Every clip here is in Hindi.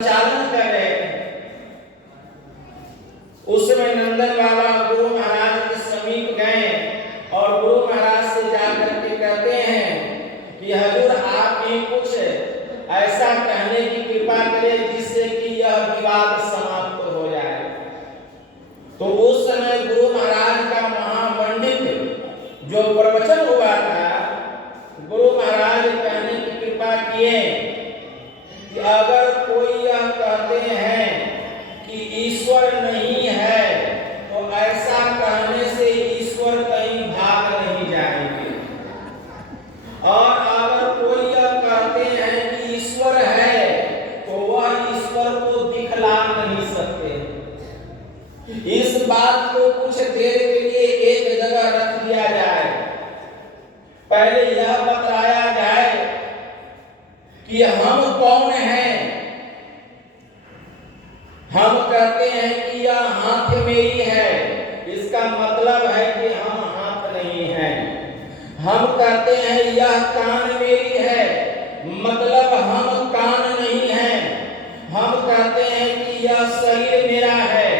चालन कर रहे थे। उस समय नंदन बाबा गुरु महाराज के समीप गए और गुरु महाराज से जाकर के कहते हैं कि हजूर आप ही कुछ ऐसा कहने की कृपा करें जिससे कि यह विवाद समाप्त हो जाए। तो उस समय गुरु महाराज का महापंडित जो प्रवचन हुआ था, गुरु महाराज कहने की कृपा किए कि अगर कोई यह कहते हैं कि ईश्वर नहीं है तो ऐसा कहने से ईश्वर कहीं भाग नहीं जाएंगे, और अगर कोई यह कहते हैं कि ईश्वर है तो वह ईश्वर को दिखला नहीं सकते। इस बात को कुछ देर के लिए एक जगह रख दिया जाए। पहले यह बताया जाए कि हम कौन हैं। हम कहते हैं कि यह हाथ मेरी है, इसका मतलब है कि हम हाथ नहीं हैं। हम कहते हैं यह कान मेरी है, मतलब हम कान नहीं हैं। हम कहते हैं कि यह शरीर मेरा है,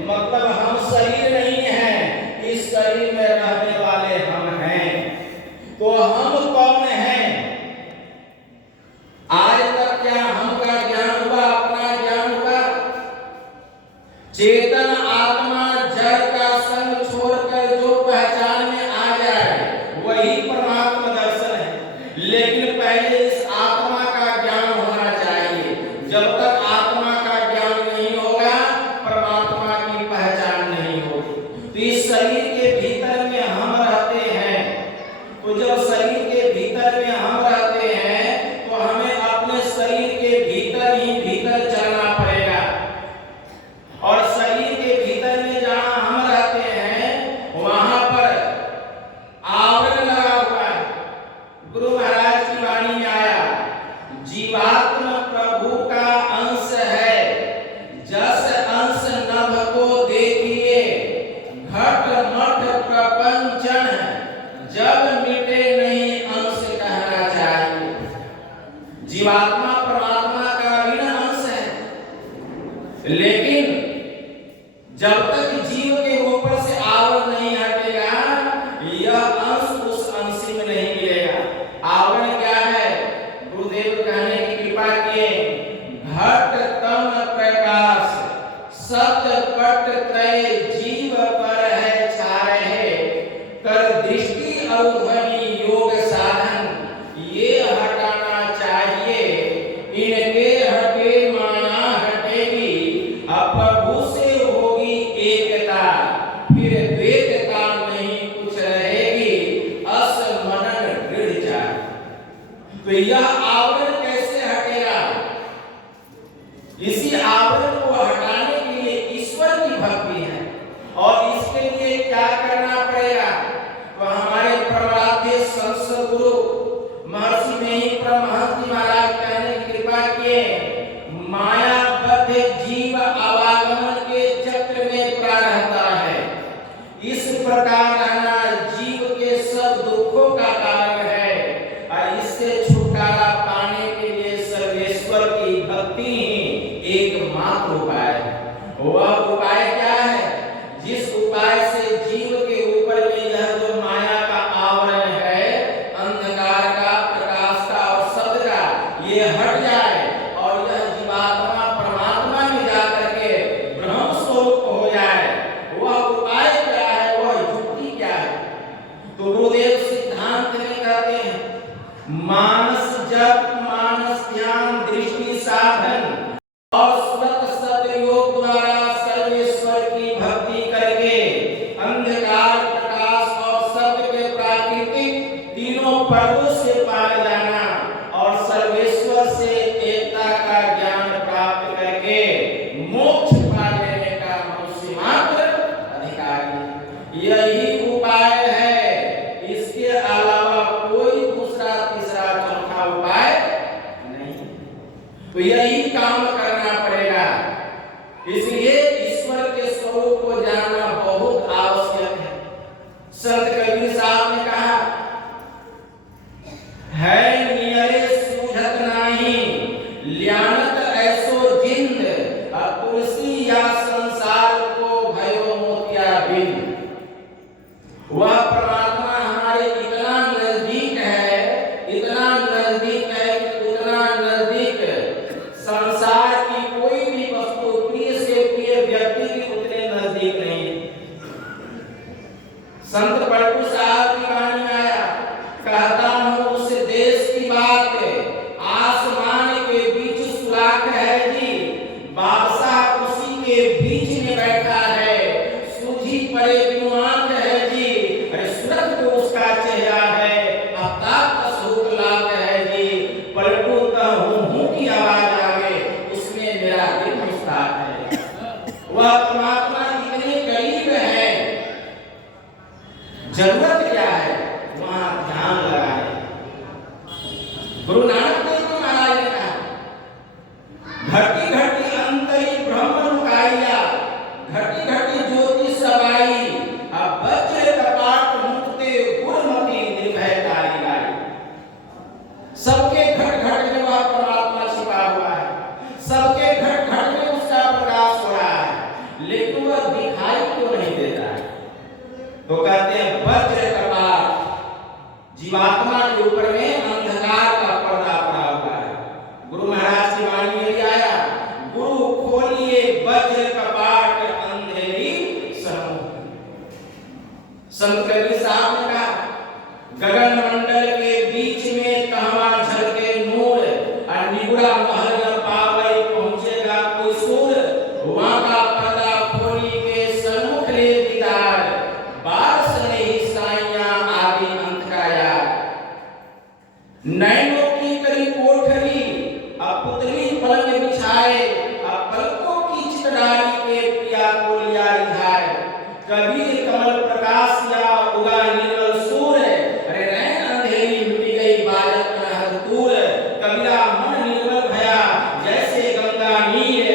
मतलब हम शरीर नहीं हैं। इस शरीर में रहने वाले हम हैं। तो हम कौन हैं? आज तक क्या हमका ज्ञान हुआ? अपना ज्ञान हुआ? चेतन आत्मा जड़ का संग छोड़कर जो पहचान में आ जाए वही परमात्मा दर्शन है। लेकिन पहले इस आत्मा का ज्ञान होना चाहिए। जब तक आत्मा का ज्ञान नहीं होगा परमात्मा की पहचान नहीं होगी। तो इस शरीर के भीतर में हम रहते हैं। तो जब शरीर के भीतर में हम रहते हैं तो हमें अपने शरीर के भीतर ही भीतर चलना पड़ेगा। और शरीर के भीतर में जहां हम रहते हैं वहां पर आवरण लगा हुआ है। गुरु महाराज की वाणी में आया, जीवात्मा प्रभु का अंश है, जस अंश नभ को देखिए, घट मठ प्रपंचन जब मिटे नहीं अंश कहना चाहिए। जीवात्मा परमात्मा का अभिन्न अंश है, लेकिन जब तक जीव के ऊपर से आवरण नहीं हटेगा यह अंश उस अंश में नहीं मिलेगा। आवरण क्या है? गुरुदेव कहने की कृपा किए, घट तम प्रकाश सत्य पट त्रय जीव पर है छा रहे, कर दृष्टि अवध्वनि योग साधन ये हटाना चाहिए। इनके हटे माया हटेगी, प्रभु से होगी एकता, फिर द्वैतता नहीं कुछ रहेगी, अस मनन दृढ़ जाए। तो यह आवरण कैसे हटेगा? इसी आवरण को हटाने के लिए ईश्वर की भक्ति है। और इसके लिए क्या करना पड़ेगा? तो हमारे प्रवराध्य संत गुरु महर्षि में ही परमहंस महाराज कहने की कृपा किए, माया बद्ध जीव आवागमन के चक्र में पड़ा रहता है। इस प्रकार रहना जीव के सब दुखों का कारण है। और इससे छुटकारा पाने के लिए सर्वेश्वर की भक्ति ही एकमात्र उपाय है। वह उपाय क्या है? जिस उपाय से जीव के ऊपर में यह जो माया का आवरण है, अंधकार का, प्रकाश का और सत्य का, ये हट जाए और यह जीवात्मा परमात्मा में जाकर के ब्रह्म स्वरूप हो जाए। वह उपाय क्या है? वह युक्ति क्या है? तो गुरुदेव सिद्धांत में कहते हैं, मानस जप, मानस ध्यान, दृष्टि साधन और सुरत सतयोग द्वारा सर्वेश्वर की भक्ति करके अंधकार, प्रकाश और सत्य के प्राकृतिक तीनों पर्दों से पार जाना और सर्वेश्वर से एकता का ज्ञान प्राप्त करके मोक्ष पा लेने का मनुष्य मात्र अधिकारी। यही उपाय है। इसके अलावा कोई दूसरा, तीसरा, चौथा उपाय नहीं। तो यही काम करना पड़ेगा। इसलिए ईश्वर के स्वरूप को जानना बहुत आवश्यक है। संत कबीर साहब ने कहा, है नियरे सूझत नाही, ल्यानत ऐसो जे बादशाह उसी के बीच में बैठा है, सूझी पड़े बिनु आंख है जी, अरे सूरज को उसका चेहरा है, आफ्ताब का स्वरूप लाख है जी, पलटू का हूं की आवाज आवे, उसमें मेरा दिल मुस्ताक है। वह परमात्मा इतने करीब है, जरूरत क्या है वहां ध्यान लगाए। गुरु नानक देव जी महाराज ने कहा, घटी घटी अंतरी ब्रह्म लुकाइया, घटी घटी ज्योति समाई, अब वज्र कपाट मुक्ते गुरमति निर्भय तारी लाई। सबके घट घट में वह परमात्मा छिपा हुआ है, सबके घट घट में उसका प्रकाश हो रहा है, लेकिन वह दिखाई क्यों नहीं देता है? तो कहते हैं वज्र कपाट, जीवात्मा के ऊपर में अंधकार का पर्दा पड़ा हुआ है। गुरु महाराज की वाणी में भी आया, गुरु खोलिए वज्र कपाट अंधेरी समूह। संत कबीर साहब ने कहा, गगन मंडल के बीच में कहवा झलके नूर, और निगुड़ा महल न पावई पहुंचेगा कोई सूर, वहां का पर्दा खोली के सन्मुख ले दीदार, बारस नहीं साइया आदि अंत का यार। नैनों की करी कोठरी, अब पुतली पलंग बिछाए, अब पलकों की चितडाली के पिया को लिया रिझाए। कबीर कमल प्रकाश या उगा निर्मल सूर्य, अरे नैन अंधेरी मिट गई बाजत महर दूर, कबीरा मन निर्मल भया जैसे गंगा नीर,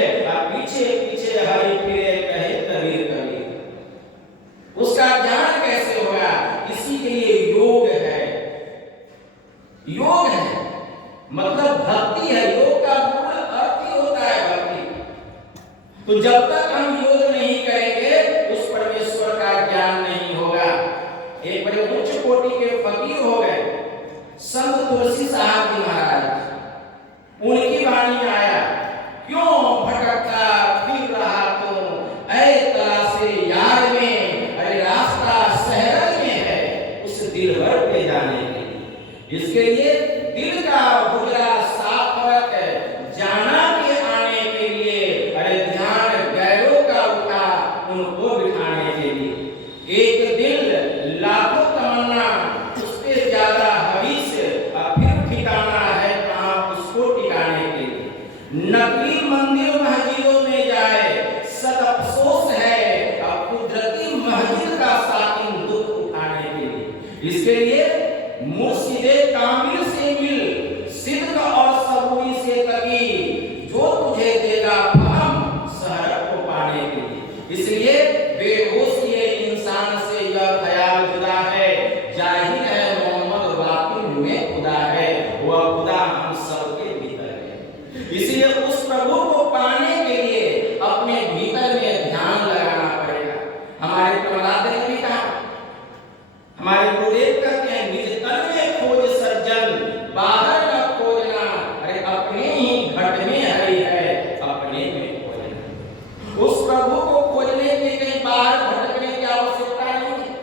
पीछे पीछे हरि फिरे कहे कबीर कबीर। उसका ज्ञान कैसे होगा? इसी के लिए योग है। योग है मतलब भक्ति है, योग का मूल अर्थ ही होता है भक्ति। तो जब तक हम योग नहीं करेंगे उस परमेश्वर का ज्ञान नहीं होगा। एक बड़े उच्च कोटि के फकीर हो गए संत तुलसी साहब जी महाराज। उनकी वाणी में आया, क्यों भटकता फिर रहा तुम ऐ तलाशे यार में, अरे रास्ता शहर में है उस दिलबर पे जाने के लिए। इसके लिए दिल का हुजरा साफ रख, जाना के आने के लिए, अरे ध्यान गैरों का उठा उनको बिठाने के लिए। एक दिल लाखों तमन्ना, उससे ज्यादा हवीस, फिर ठिकाना है कहां उसको टिकाने के लिए। नकली मंदिर मस्जिदों में जाए सद अफसोस है, अब कुदरती मस्जिद का साकिन दुख उठाने के लिए। इसके लिए मुर्शिदे कामिल से मिल, सिद्ध और सबूरी से तकी, जो तुझे देगा फहम शहर को पाने के लिए। इसलिए बेहोश ये इंसान से यह ख्याल जुदा है, जाहिर है मोहम्मद वाकिम में खुदा है, वह खुदा हम सबके भीतर है। इसलिए उस प्रभु को पाने के लिए अपने भीतर में ध्यान लगाना पड़ेगा। हमारे प्रहलाद ने भी कहा, हमारे गुरुदेव कहते हैं, निज तन में खोज सर्जन, बाहर न खोजना, अरे अपने ही घट में हरि है, अपने में खोजना। उस प्रभु को खोजने के कहीं बाहर भटकने की आवश्यकता नहीं है।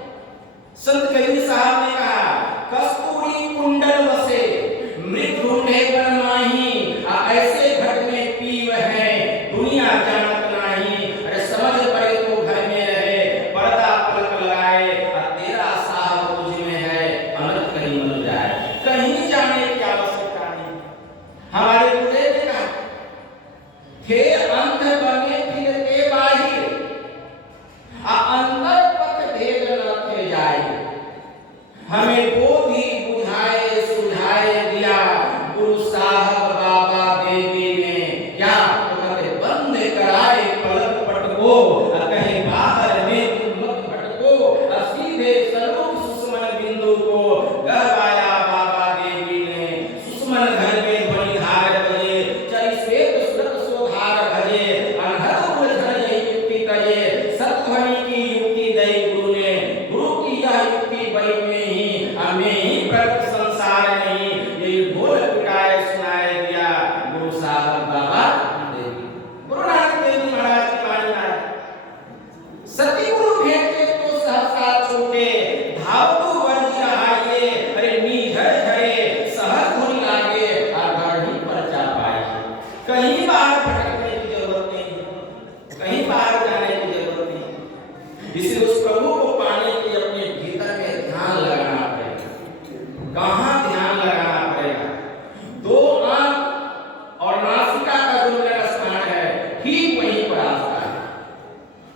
संत कबीर साहब ने कहा, कस्तूरी कुंडल बसे मृग ढूंढे बन माही, ऐसे घट में पीव है दुनिया जानत नाही, अरे समझ पड़े तो घर में रहे, पर्दा पलक लगाए, तेरा साहब तुझ में है, अनंत कहीं बन जाए, कहीं जाने की आवश्यकता नहीं। हमारे गुरुदेव ने कहा, थे अंध बने फिरते बाहिर, अंदर पथ भेद न थे जाए, हमें बोधि बुझाए सुझाए दिया, गुरु साहब बाबा देवी ने, क्या कहते बंद कराए पलक पटको, कहीं बाहर में तुम मत भटको, सीधे सरूप सुषमन बिंदु को गहवाया बाबा देवी ने। सुषमन घर में ध्वनि धार बजे, चरि श्वेत सुरत सोधार भजे, अनहद उलझन यही युक्ति कहे, सत्ध्वनि की युक्ति दई गुरु ने, गुरु की यह युक्ति बड़ी में ही हमें ही प्रगट संसार नहीं, यही ढोल पिटाए सुनाए दिया गुरु साहब बाबा देवी। गुरु नानक देव जी महाराज की वाणी है,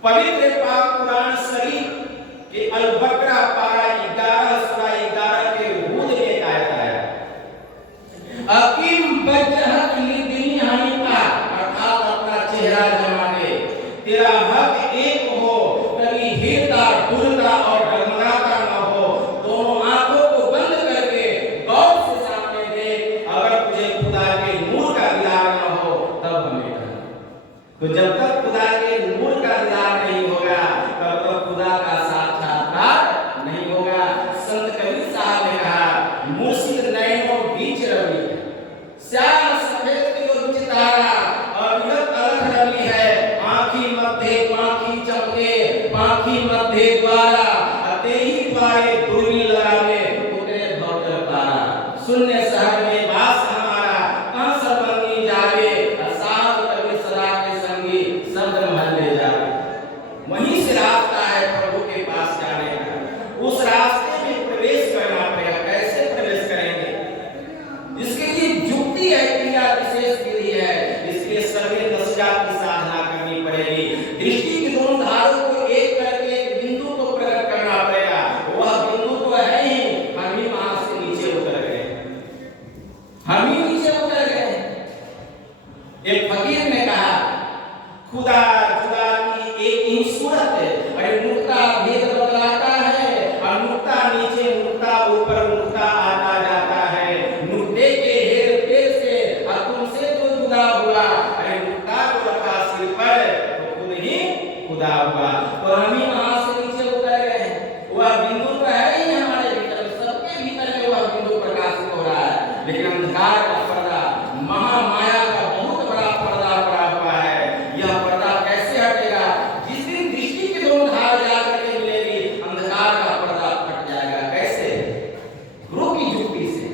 पवित्र पाक कुरान शरीफ के अल बकरा पारा 11 सूरा 11 के हूद में आयत है, अकीम वजहक लिद्दीन हनीफा, अर्थात अपना चेहरा जमाने, तेरा हक एक हो, कभी हिलता डुलता और डगमगाता न हो, दोनों आंखों को बंद करके गौर से सामने देख, अगर तुझे खुदा के नूर का दीदार न हो तब हमें कहना। तो जब तक खुदा के नूर का दीदार नहीं होगा तब तक खुदा का साक्षात्कार नहीं होगा। संत कबीर साहब ने कहा, मुर्शिद नैनो बीच रवि, श्याम सफेद की बीच तारा, अविगत अलख रवि है, आँखी मध्य पाँखी चमके, पाँखी मध्य द्वारा, अतेही द्वारे दूरबीन लगावे, उतरे भौतर तारा, शून्य शहर में वास हमारा, कहाँ सर्वंगी जावे, साहब कभी सदा के संगी, शब्द महल ले जावे। वहीं से रास्ता है प्रभु के पास जाने का, उस रास्ते में प्रवेश करना पड़ेगा। कैसे प्रवेश करेंगे? इसके लिए युक्ति है, क्रिया विशेष विधि है, इसके सर्वे दशा की साधना करनी पड़ेगी। दृष्टि के दोनों धारों को एक करके एक बिंदु को प्रकट करना पड़ेगा। वह बिंदु तो है ही, हम ही वहां से नीचे उतर गए, हम ही नीचे उतर गए। एक फकीर ने कहा, खुदा जुदा की एक ही सूरत है, अरे नुक्ता भेद बदलाता है, और नुक्ता नीचे नुक्ता ऊपर नुक्ता आता जाता है, नुक्ते के हेर फेर से और तुमसे जो जुदा हुआ, अरे नुक्ता को रखा सिर पर तो खुद ही खुदा हुआ। तो हम ही वहां से नीचे उतर गए। वह बिंदु तो है ही हमारे भीतर, सबके भीतर में वह बिंदु प्रकाशित हो रहा है, लेकिन अंधकार का पर्दा, महामाया का बहुत बड़ा पर्दा पड़ा हुआ है। यह पर्दा कैसे हटेगा? जिस दिन दृष्टि के दोनों धार जाकर के मिलेगी, अंधकार का पर्दा फट जाएगा। कैसे? गुरु की युक्ति से।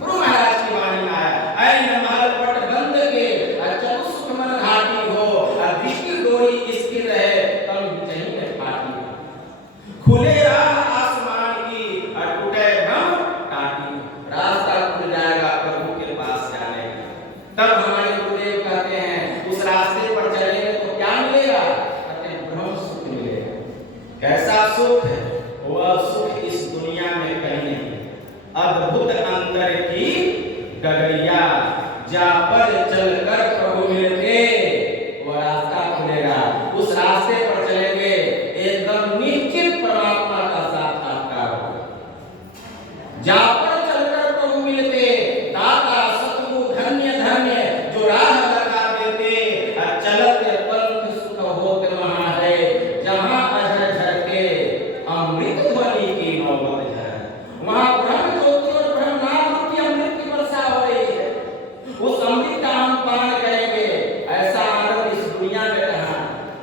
गुरु महाराज की वाणी में आया, ऐ महल पट बंद के चतुष्क मन घाटी हो, दृष्टि डोरी स्थिर रहे, तब चाहिए फाटी, खुले राह आसमान की और टूटे भ्रम टाटी, रास्ता खुल जाएगा प्रभु के पास जाने का। तब हमारे गुरुदेव कहते हैं, उस रास्ते पर चलेंगे तो क्या मिलेगा? कहते हैं ब्रह्म सुख मिलेगा। कैसा सुख? वह सुख इस दुनिया में कहीं नहीं, अद्भुत अंतर की डगरिया, जा पर चलकर प्रभु मिलते, वह रास्ता खुलेगा। उस रास्ते पर चलेंगे, एकदम निश्चित परमात्मा का साक्षात्कार होगा। जा पर चलकर प्रभु मिलते, दाता सतगुरु धन्य धन्य, जो राह लगा देते, चलत पंथ सुख होत वहाँ है, जहाँ अझर झरके अमृत ध्वनि की नौबत है। वहाँ ब्रह्म ज्योति और ब्रह्मांड की अमृत की वर्षा हो रही है। उस अमृत का हम पान करेंगे, ऐसा आनंद इस दुनिया में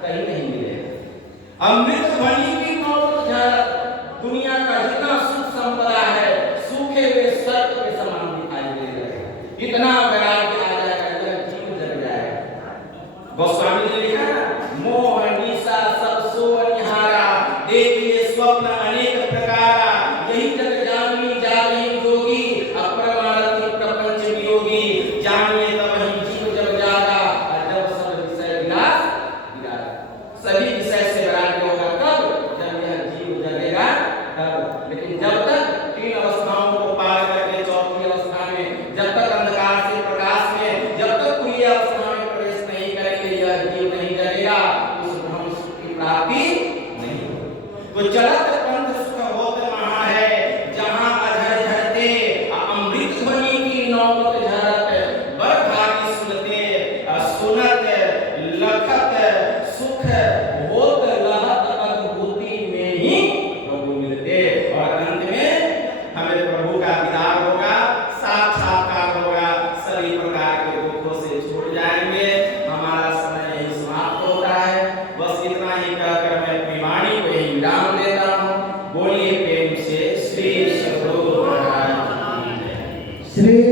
कहीं नहीं मिलेगा। अमृत ध्वनि की नौबत है। दुनिया का जितना सुख संपदा है, सूखे हुए सर्प के समान दिखाई दे रहे हैं। इतना वैराग्य आ जाएगा, जीव जग जाएगा। गोस्वामी जी ने लिखा, मोह निशा सब सो निहारा, देखिए स्वप्न अनेक प्रकारा, यही जग जानवी जानी जोगी, अप्रमाणित प्रपंच वियोगी, जानिए तब ही जीव जग जागा, और जब सब विषय विनाश विरागा। सभी विषय से वैराग्य होगा कब? जब यह जीव जगेगा तब। लेकिन जब तक तीन अवस्थाओं को पार करके चौथी अवस्था में, जब तक अंधकार से प्रकाश में, जब तक पूरी अवस्था में प्रवेश नहीं करेंगे, यह जीव नहीं जगेगा, उस ब्रह्म सुख की प्राप्ति नहीं होगी। तो चलत पंथ सुख होत वहाँ है, जहाँ अझर झरते अमृत ध्वनि की नौबत झरत, बरभागी सुनते सुनत लखत सुख होत लहत, अद्भुति में ही प्रभु मिलते। और अंत में हमें प्रभु का दीदार होगा, साक्षात्कार होगा, सभी प्रकार के दुखों से छूट जाएंगे। हमारा समय यही समाप्त हो रहा है। बस इतना ही कहकर मैं अपनी वाणी को ही विराम देता हूँ। बोलिए प्रेम से श्री सद्गुरु महाराज की जय। श्री